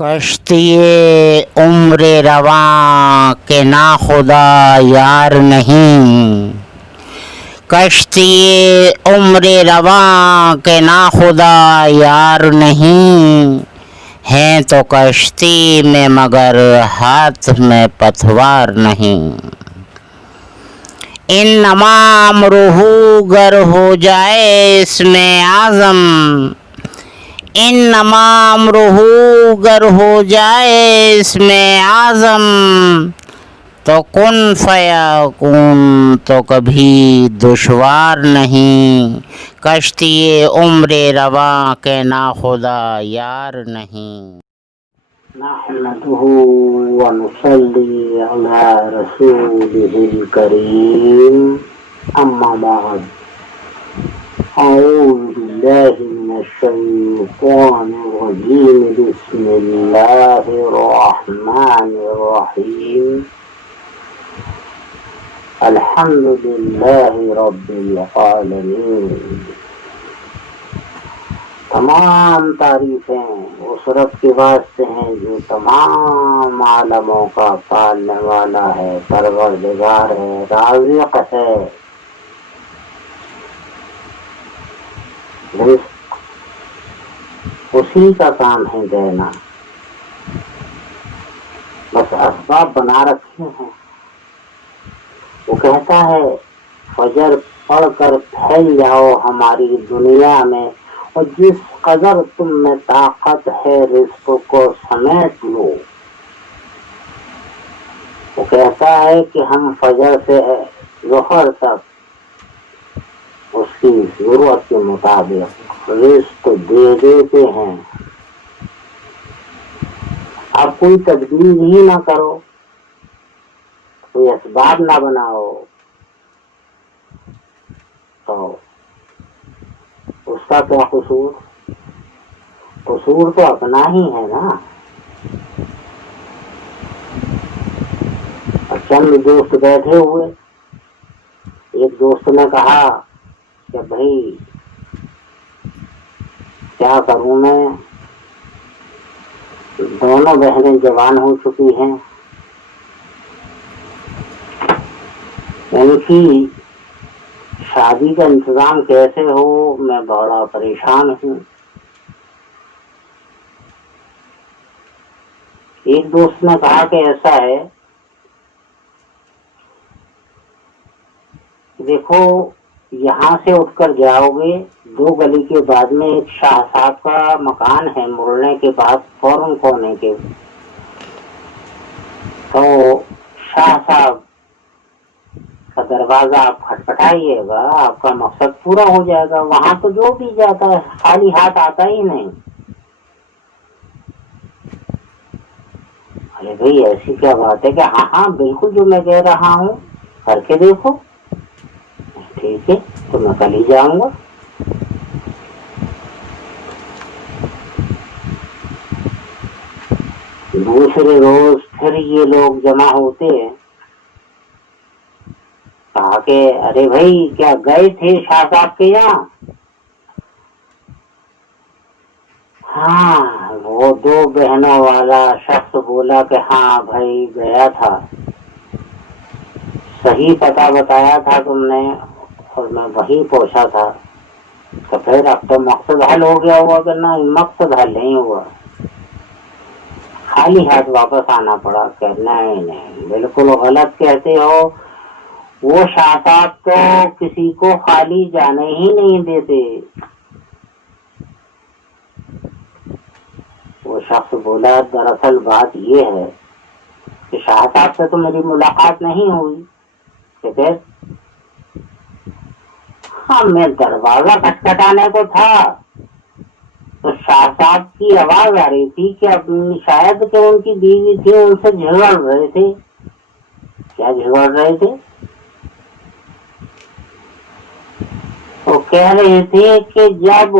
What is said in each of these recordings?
کشتی عمر رواں کے نا خدا یار نہیں، کشتی عمر رواں کے نا خدا یار نہیں، ہیں تو کشتی میں مگر ہاتھ میں پتوار نہیں۔ انما امرہ گر ہو جائے اس میں اعظم، انما امرہ گر ہو جائے اس میں اعظم، تو کن فیکون تو کبھی دشوار نہیں، کشتی عمر رواں کے نا خدا یار نہیں۔ نحمدہ ونصلی علی رسولہ الکریم، اما بعد، اعوذ باللہ من الشیطان الرجیم، بسم اللہ الرحمن الرحیم، الحمد للہ رب العالمین۔ تمام تعریفیں اس رب کے واسطے ہیں جو تمام عالموں کا پالنے والا ہے، پروردگار ہے، رازق ہے، رزق اسی کا کام ہے دینا، بس اسباب بنا رکھے ہیں۔ وہ کہتا ہے فجر پڑھ کر پھیل جاؤ ہماری دنیا میں، اور جس قدر تم میں طاقت ہے رزق کو سمیٹ لو۔ وہ کہتا ہے کہ ہم فجر سے ظہر تک اس کی ضرورت کے مطابق رزق دے دیتے ہیں۔ اب کوئی تدبیر ہی نہ کرو، کوئی اسباب نہ بناؤ، تو اس کا کیا قصور؟ قصور تو اپنا ہی ہے نا۔ چند دوست بیٹھے ہوئے، ایک دوست نے کہا کہ بھائی کیا کروں میں، دونوں بہنیں جوان ہو چکی ہیں، ان کی شادی کا انتظام کیسے ہو، میں بڑا پریشان ہوں۔ ایک دوست نے کہا کہ ایسا ہے، دیکھو یہاں سے اٹھ کر جاؤ گے، 2 گلی کے بعد میں ایک شاہ صاحب کا مکان ہے، مڑنے کے بعد فوراً کونے کے، تو شاہ صاحب کا دروازہ آپ کھٹکھٹائیے گا، آپ کا مقصد پورا ہو جائے گا۔ وہاں تو جو بھی جاتا ہے خالی ہاتھ آتا ہی نہیں۔ ارے بھائی ایسی کیا بات ہے کہ ہاں ہاں بالکل جو میں کہہ رہا ہوں کر کے دیکھو۔ ٹھیک ہے تو میں کل ہی جاؤں گا۔ دوسرے روز پھر یہ لوگ جمع ہوتے ہیں، کہا کہ ارے بھائی کیا گئے تھے شاہ صاحب کے یہاں؟ ہاں، وہ 2 بہنوں والا شخص بولا کہ ہاں بھائی گیا تھا، صحیح پتہ بتایا تھا تم نے اور میں وہیں پہنچا تھا۔ تو پھر اب تو مقصد حل ہو گیا ہوا کہ نہیں؟ مقصد حل نہیں ہوا، خالی ہاتھ واپس آنا پڑا کہ نہیں بالکل غلط کہتے ہو، وہ شاہ صاحب تو کسی کو خالی جانے ہی نہیں دیتے۔ وہ شخص بولا دراصل بات یہ ہے کہ شاہ صاحب سے تو میری ملاقات نہیں ہوئی، کہ پھر ہاں میں دروازہ کھٹکھٹانے کو تھا تو شاہ صاحب کی آواز آ رہی تھی کہ اپنی شاید کہ ان کی بیوی تھی، ان سے جھگڑ رہے تھے۔ کیا جھگڑ رہے تھے؟ وہ کہہ رہے تھے کہ جب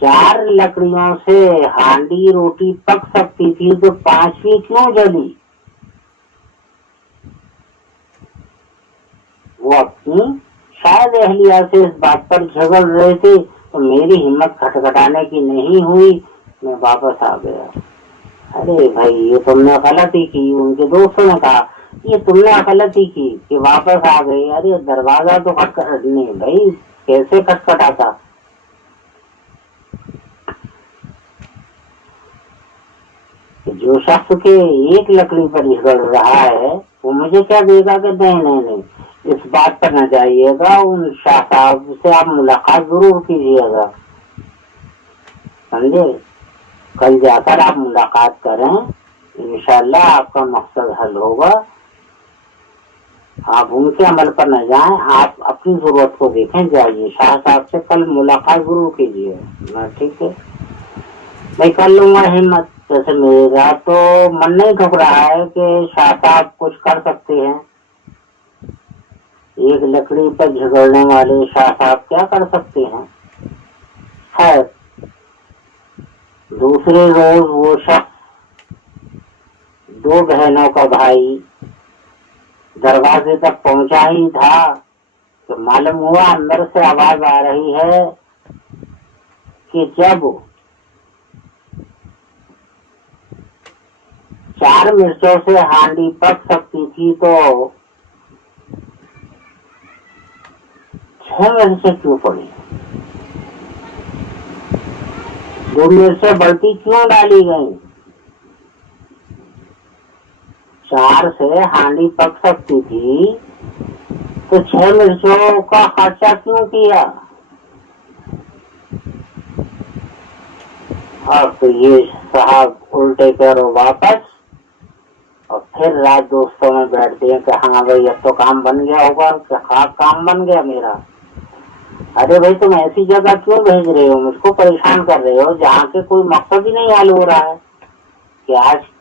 4 لکڑیوں سے ہانڈی روٹی پک سکتی تھی تو 5ویں کیوں جلی؟ وہ اپنی شاید اہلیہ سے اس بات پر جھگڑ رہے تھے، تو میری ہمت کھٹکھٹانے کی نہیں ہوئی، میں واپس آ گیا۔ ارے بھائی یہ تم نے غلطی کی، ان کے دوستوں نے کہا یہ تم نے غلطی کی کہ واپس آ گئی۔ ارے دروازہ تو کھٹکھٹ نہیں بھائی، کیسے کھٹکھٹاتا؟ جو شخص کے ایک لکڑی پر جھگڑ رہا ہے وہ مجھے کیا دے گا کہ نہیں، اس بات پر نہ جائیے گا، ان شاہ صاحب سے آپ ملاقات ضرور کیجیے گا، سمجھے؟ کل جا کر آپ ملاقات کریں، انشاءاللہ آپ کا مقصد حل ہوگا۔ آپ ان کے عمل پر نہ جائیں، آپ اپنی ضرورت کو دیکھیں، جائیے شاہ صاحب سے کل ملاقات ضرور کیجیے۔ میں ٹھیک ہے میں کر لوں گا ہمت۔ جیسے میرا تو من نہیں ٹھک رہا ہے کہ شاہ صاحب کچھ کر سکتے ہیں، ایک لکڑی پر جھگڑنے والے شاہ صاحب کیا کر سکتے ہیں؟ خیر، دوسرے روز وہ شخص 2 بہنوں کا بھائی دروازے تک پہنچا ہی تھا کہ معلوم ہوا اندر سے آواز آ رہی ہے کہ جب 4 مرچوں سے ہانڈی پک سکتی تھی تو 6 مرچیں کیوں پڑی؟ 2 مرچیں بڑھتی کیوں ڈالی گئیں؟ 4 سے ہانڈی پک سکتی تھی تو 6 مرچوں کا خرچہ کیوں کیا؟ اور تو یہ صاحب الٹے کرو واپس، اور پھر رات دوستوں میں بیٹھتے ہیں کہ ہاں بھائی اب تو کام بن گیا ہوگا، کہ خاص کام بن گیا میرا۔ ارے بھائی تم ایسی جگہ کیوں بھیج رہے ہو، مجھ کو پریشان کر رہے ہو جہاں کے کوئی مقصد ہی نہیں حل ہو رہا ہے؟ کہ آج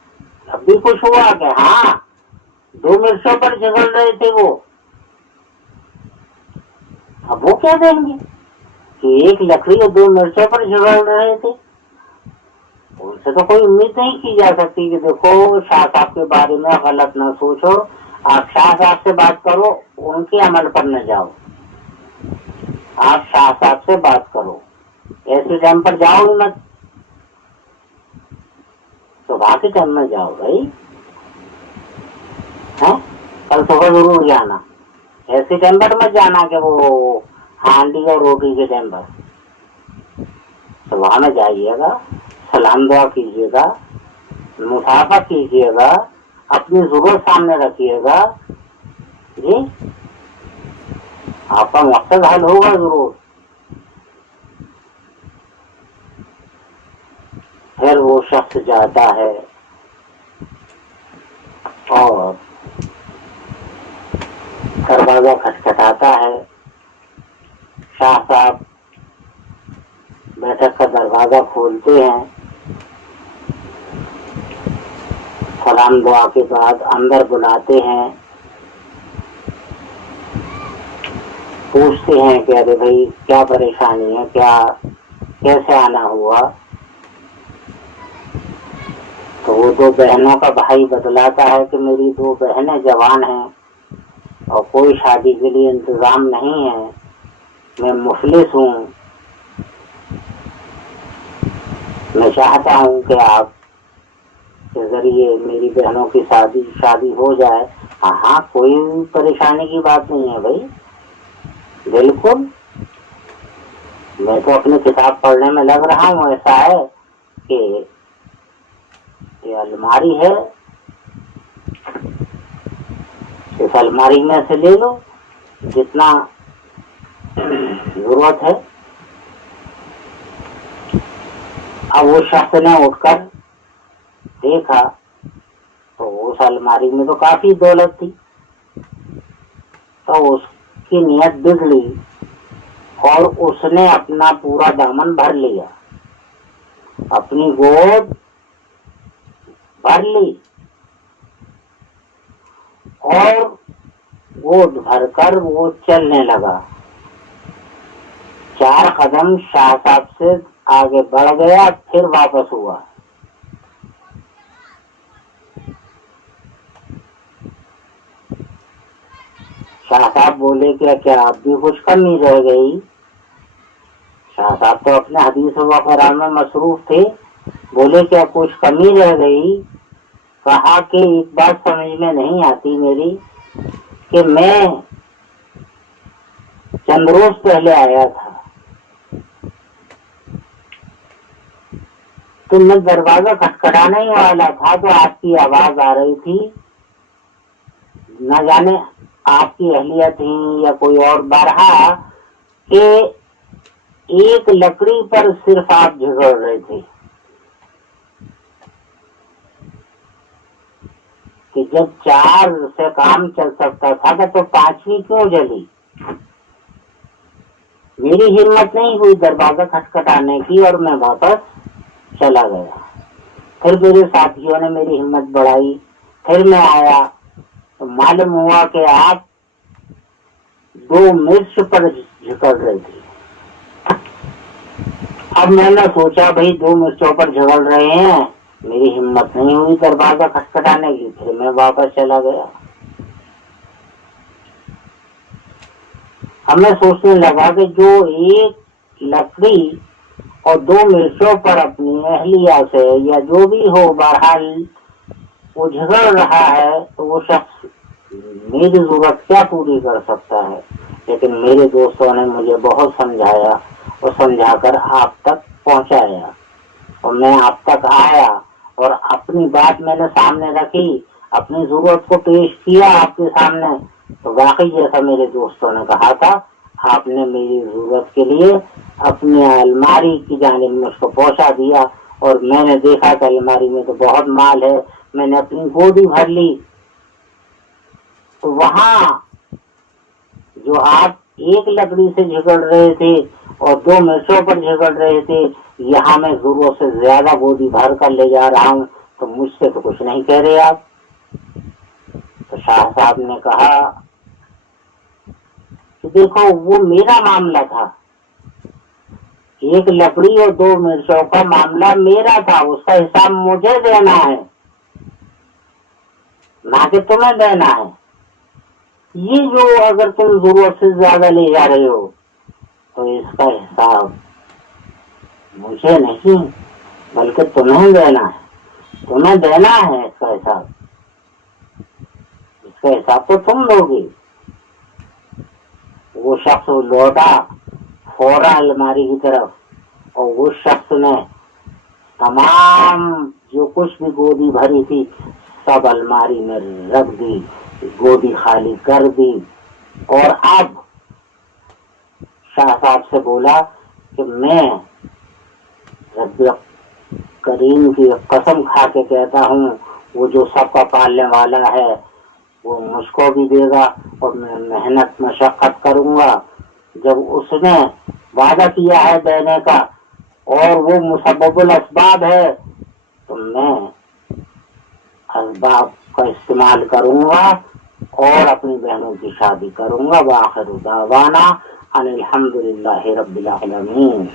اب بھی کچھ ہوا کہ ہاں 2 مرچوں پر جھگڑ رہے تھے وہ، اب وہ کیا دیں گے کہ ایک لکڑی اور 2 مرچوں پر جھگڑ رہے تھے؟ ان سے تو کوئی امید نہیں کی جا سکتی کہ دیکھو شاہ صاحب کے بارے میں غلط نہ سوچو، آپ شاہ صاحب سے بات کرو، ان کے عمل پر نہ جاؤ، آپ شاہ صاحب سے بات کرو، ایسے ٹائم پر جاؤ ہی مت، صبح کے ٹائم میں جاؤ بھائی، کل صبح ضرور جانا، ایسے ٹائم پر مت جانا کہ وہ ہانڈی اور روٹی کے ٹائم پر۔ صبح میں جائیے گا، سلام دعا کیجیے گا، مسافہ کیجیے گا، اپنی ضرورت سامنے رکھیے گا، جی آپ کا مقصد حل ہوگا ضرور۔ پھر وہ شخص جاتا ہے اور دروازہ کھٹکھٹاتا ہے، شاہ صاحب بیٹھک کا دروازہ کھولتے ہیں، سلام دعا کے بعد اندر بلاتے ہیں، پوچھتے ہیں کہ ارے بھائی کیا پریشانی ہے، کیا کیسے آنا ہوا؟ تو وہ 2 بہنوں کا بھائی بتلاتا ہے کہ میری 2 بہنیں جوان ہیں اور کوئی شادی کے لیے انتظام نہیں ہے، میں مفلس ہوں، میں چاہتا ہوں کہ آپ کے ذریعے میری بہنوں کی شادی ہو جائے۔ ہاں کوئی پریشانی کی بات نہیں ہے بھائی، بالکل، میں تو اپنی کتاب پڑھنے میں لگ رہا ہوں، ایسا ہے کہ یہ الماری ہے، اس الماری میں سے لے لو جتنا ضرورت ہے۔ اب وہ شخص نے اٹھ کر دیکھا تو اس الماری میں تو کافی دولت تھی، تو اس کی نیت بگڑی اور اس نے اپنا پورا دامن بھر لیا، اپنی گود بھر لی اور گود بھر کر وہ چلنے لگا، 4 قدم شاہ صاحب سے آگے بڑھ گیا، پھر واپس ہوا۔ شاہ صاحب بولے کیا اب بھی کچھ کمی رہ گئی؟ شاہ صاحب تو اپنے حدیث وغیرہ میں مصروف تھے، بولے کیا کچھ کمی رہ گئی؟ کہا کہ ایک بات سمجھ میں نہیں آتی میری کہ میں چند روز پہلے آیا تھا تو میں دروازہ کھٹکھٹانے ہی والا تھا تو آپ کی آواز آ رہی تھی، نہ جانے آپ کی اہلیہ تھی یا کوئی اور، بارہا کہ ایک لکڑی پر صرف آپ جھگڑ رہے تھے کہ جب 4 سے کام چل سکتا تھا تو 5ویں کیوں جلی؟ میری ہمت نہیں ہوئی دروازہ کھٹکھٹانے کی اور میں واپس چلا گیا۔ پھر میرے ساتھیوں نے میری ہمت بڑھائی، پھر میں آیا تو معلوم ہوا کہ آپ 2 مرچ پر جھگڑ رہے تھے۔ اب میں نے سوچا بھائی 2 مرچوں پر جھگڑ رہے ہیں، میری ہمت نہیں ہوئی دروازہ کھٹکھٹانے کی، پھر میں واپس چلا گیا۔ اب میں سوچنے لگا کہ جو ایک لکڑی اور 2 مرچوں پر اپنی اہلیہ سے یا جو بھی ہو بہرحال وہ جھگڑ رہا ہے تو وہ شخص میری ضرورت کیا پوری کر سکتا ہے؟ لیکن میرے دوستوں نے مجھے بہت سمجھایا اور سمجھا کر آپ تک پہنچایا اور میں آپ تک آیا اور اپنی بات میں نے سامنے رکھی، اپنی ضرورت کو پیش کیا آپ کے سامنے، تو واقعی جیسا میرے دوستوں نے کہا تھا، آپ نے میری ضرورت کے لیے اپنی الماری کی جانب میں اس کو پہنچا دیا اور میں نے دیکھا کہ الماری میں تو بہت مال ہے، میں نے اپنی گودی بھر لی۔ تو وہاں جو آپ ایک لکڑی سے جھگڑ رہے تھے اور 2 مرچوں پر جھگڑ رہے تھے، یہاں میں ضرورت سے زیادہ گودی بھر کر لے جا رہا ہوں، تو مجھ سے تو کچھ نہیں کہہ رہے آپ۔ تو شاہ صاحب نے کہا کہ دیکھو وہ میرا معاملہ تھا، ایک لکڑی اور 2 مرچوں کا معاملہ میرا تھا، اس کا حساب مجھے دینا ہے نہ کہ تمہیں دینا ہے۔ یہ جو اگر تم ضرورت سے زیادہ لے جا رہے ہو تو اس کا حساب مجھے نہیں بلکہ تمہیں دینا ہے، تمہیں دینا ہے اس کا حساب، اس کا حساب تو تم لو گے۔ وہ شخص لوٹا فوراً الماری کی طرف اور اس شخص نے تمام جو کچھ بھی گودی بھری تھی سب الماری میں رکھ دی، گودی خالی کر دی، اور اب شاہ صاحب سے بولا کہ میں رب کریم کی قسم کھا کے کہتا ہوں وہ جو سب کا پالنے والا ہے وہ مجھ کو بھی دے گا اور میں محنت مشقت کروں گا۔ جب اس نے وعدہ کیا ہے دینے کا اور وہ مسبب الاسباب ہے تو میں اسباب کا استعمال کروں گا اور اپنی بہنوں کی شادی کروں گا۔ وآخر دعوانا ان الحمد للہ رب العالمین۔